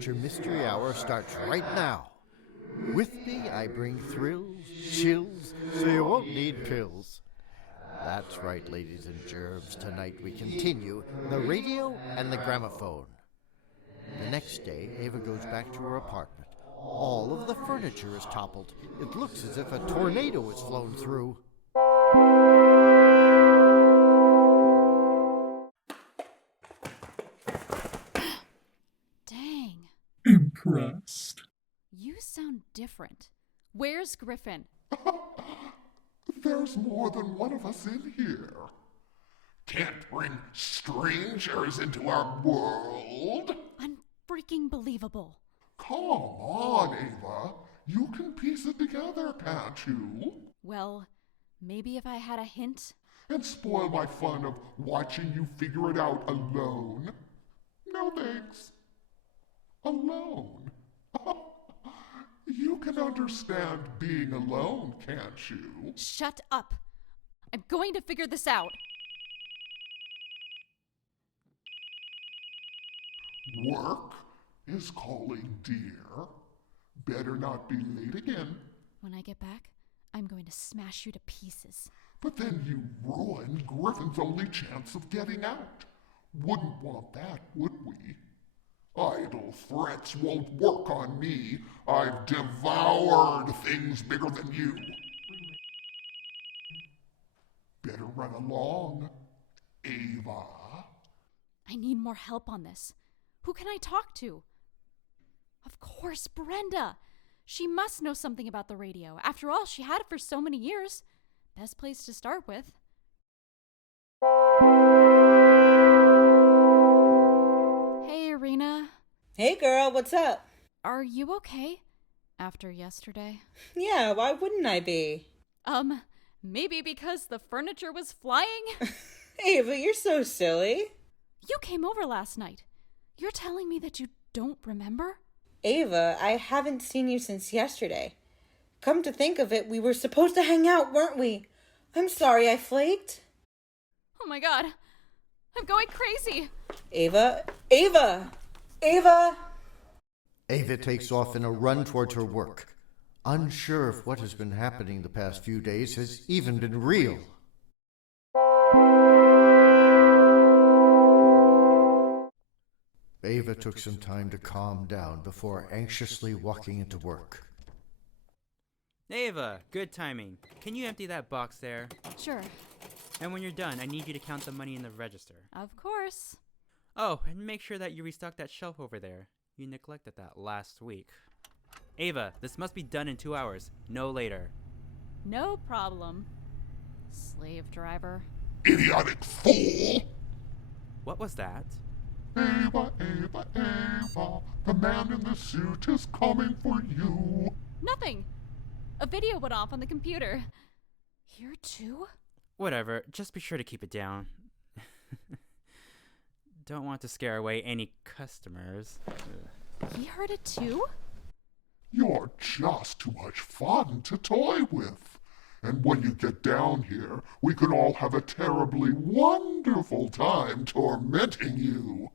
Furniture Mystery Hour starts right now. With me, I bring thrills, chills, so you won't need pills. That's right, ladies and germs. Tonight we continue the radio and the gramophone. The next day, Ava goes back to her apartment. All of the furniture is toppled. It looks as if a tornado has flown through. Dang. Impressed? You sound different. Where's Griffin? There's more than one of us in here. Can't bring strangers into our world. Unfreaking believable. Come on, Ava. You can piece it together, can't you? Well, maybe if I had a hint. And spoil my fun of watching you figure it out alone? No thanks. Alone. You can understand being alone, can't you? Shut up. I'm going to figure this out. Work is calling, dear. Better not be late again. When I get back, I'm going to smash you to pieces. But then you ruin Griffin's only chance of getting out. Wouldn't want that, would we? Idle threats won't work on me. I've devoured things bigger than you. Better run along, Ava. I need more help on this. Who can I talk to? Of course, Brenda. She must know something about the radio. After all, she had it for so many years. Best place to start with. Hey, Rena. Hey girl, what's up? Are you okay? After yesterday? Yeah, why wouldn't I be? Maybe because the furniture was flying? Hey, but you're so silly. You came over last night. You're telling me that you don't remember? Ava, I haven't seen you since yesterday. Come to think of it, we were supposed to hang out, weren't we? I'm sorry I flaked. Oh my god. I'm going crazy. Ava! Ava! Ava! Ava takes off in a run towards her work, unsure if what has been happening the past few days has even been real. Ava took some time to calm down before anxiously walking into work. Ava, good timing. Can you empty that box there? Sure. And when you're done, I need you to count the money in the register. Of course. Oh, and make sure that you restock that shelf over there. You neglected that last week. Ava, this must be done in 2 hours, no later. No problem. Slave driver. Idiotic fool! What was that? Ava, Ava, Ava, the man in the suit is coming for you. Nothing. A video went off on the computer. Here too? Whatever, just be sure to keep it down. Don't want to scare away any customers. He heard it too? You're just too much fun to toy with. And when you get down here, we can all have a terribly wonderful time tormenting you.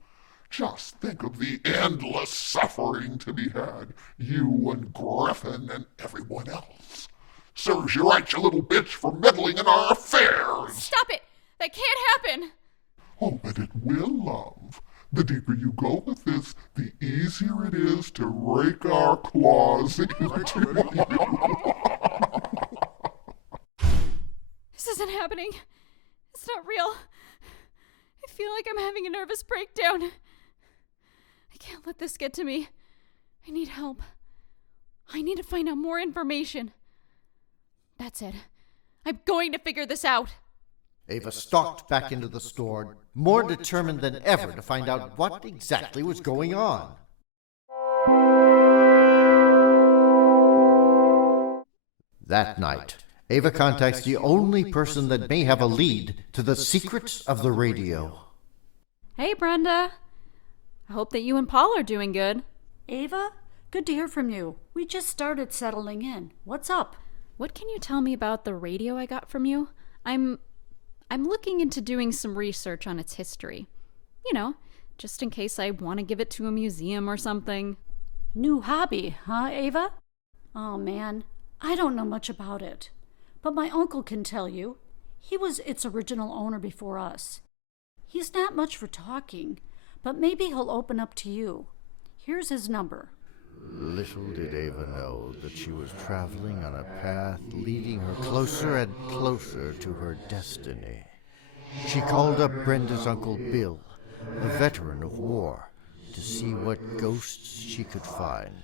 Just think of the endless suffering to be had, you and Griffin and everyone else. Serves you right, you little bitch, for meddling in our affairs. Stop it! That can't happen! Oh, but it will, love. The deeper you go with this, the easier it is to rake our claws into you. This isn't happening. It's not real. I feel like I'm having a nervous breakdown. I can't let this get to me. I need help. I need to find out more information. That's it. I'm going to figure this out. Ava stalked back into the store, more determined than ever to find out what exactly was going on. That night, Ava contacts the only person that may have a lead to the secrets of the radio. Hey, Brenda. I hope that you and Paul are doing good. Ava, good to hear from you. We just started settling in. What's up? What can you tell me about the radio I got from you? I'm looking into doing some research on its history. You know, just in case I want to give it to a museum or something. New hobby, huh, Ava? Oh, man, I don't know much about it. But my uncle can tell you. He was its original owner before us. He's not much for talking, but maybe he'll open up to you. Here's his number. Little did Ava know that she was traveling on a path leading her closer and closer to her destiny. She called up Brenda's Uncle Bill, a veteran of war, to see what ghosts she could find.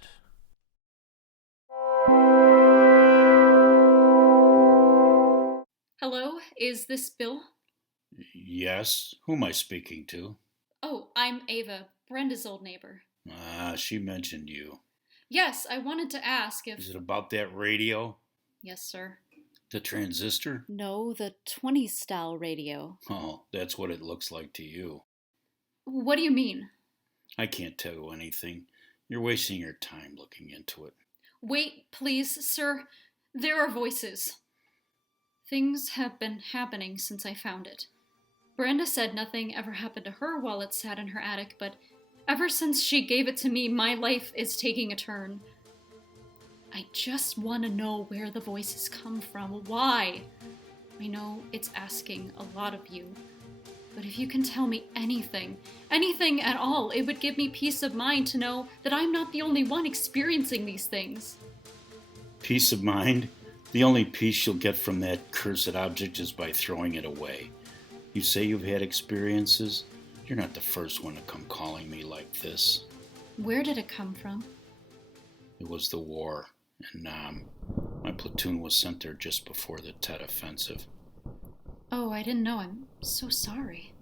Hello, is this Bill? Yes, who am I speaking to? Oh, I'm Ava, Brenda's old neighbor. She mentioned you. Yes, I wanted to ask if... Is it about that radio? Yes, sir. The transistor? No, the 20s style radio. Oh, that's what it looks like to you. What do you mean? I can't tell you anything. You're wasting your time looking into it. Wait, please, sir. There are voices. Things have been happening since I found it. Brenda said nothing ever happened to her while it sat in her attic, but ever since she gave it to me, my life is taking a turn. I just want to know where the voices come from. Why? I know it's asking a lot of you, but if you can tell me anything at all, it would give me peace of mind to know that I'm not the only one experiencing these things. Peace of mind? The only peace you'll get from that cursed object is by throwing it away. You say you've had experiences? You're not the first one to come calling me like this. Where did it come from? It was the war in Nam. My platoon was sent there just before the Tet Offensive. Oh, I didn't know. I'm so sorry.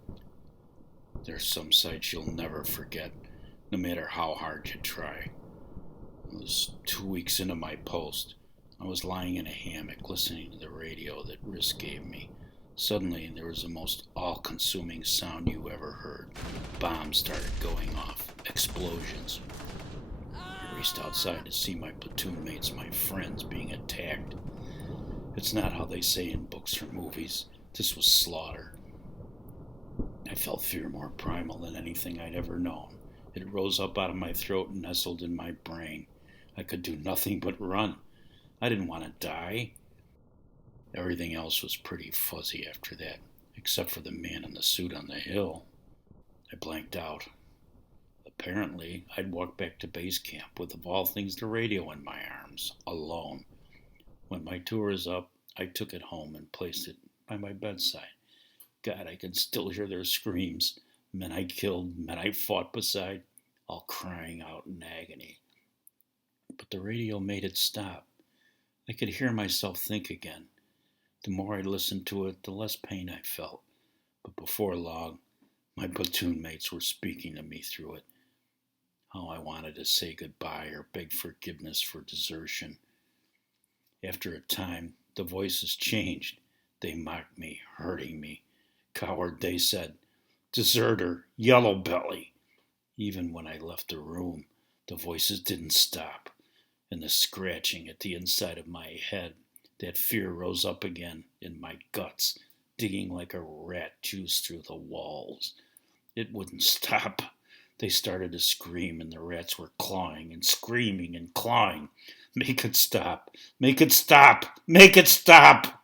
There's some sights you'll never forget, no matter how hard you try. It was 2 weeks into my post. I was lying in a hammock listening to the radio that Chrys gave me. Suddenly, there was the most all-consuming sound you ever heard. Bombs started going off. Explosions. I raced outside to see my platoon mates, my friends, being attacked. It's not how they say in books or movies. This was slaughter. I felt fear more primal than anything I'd ever known. It rose up out of my throat and nestled in my brain. I could do nothing but run. I didn't want to die. Everything else was pretty fuzzy after that, except for the man in the suit on the hill. I blanked out. Apparently, I'd walked back to base camp with, of all things, the radio in my arms, alone. When my tour is up, I took it home and placed it by my bedside. God, I can still hear their screams. Men I killed, men I fought beside, all crying out in agony. But the radio made it stop. I could hear myself think again. The more I listened to it, the less pain I felt. But before long, my platoon mates were speaking to me through it. How I wanted to say goodbye or beg forgiveness for desertion. After a time, the voices changed. They mocked me, hurting me. Coward, they said. Deserter, yellow belly. Even when I left the room, the voices didn't stop. And the scratching at the inside of my head, that fear rose up again in my guts, digging like a rat juice through the walls. It wouldn't stop. They started to scream, and the rats were clawing and screaming and clawing. Make it stop! Make it stop! Make it stop!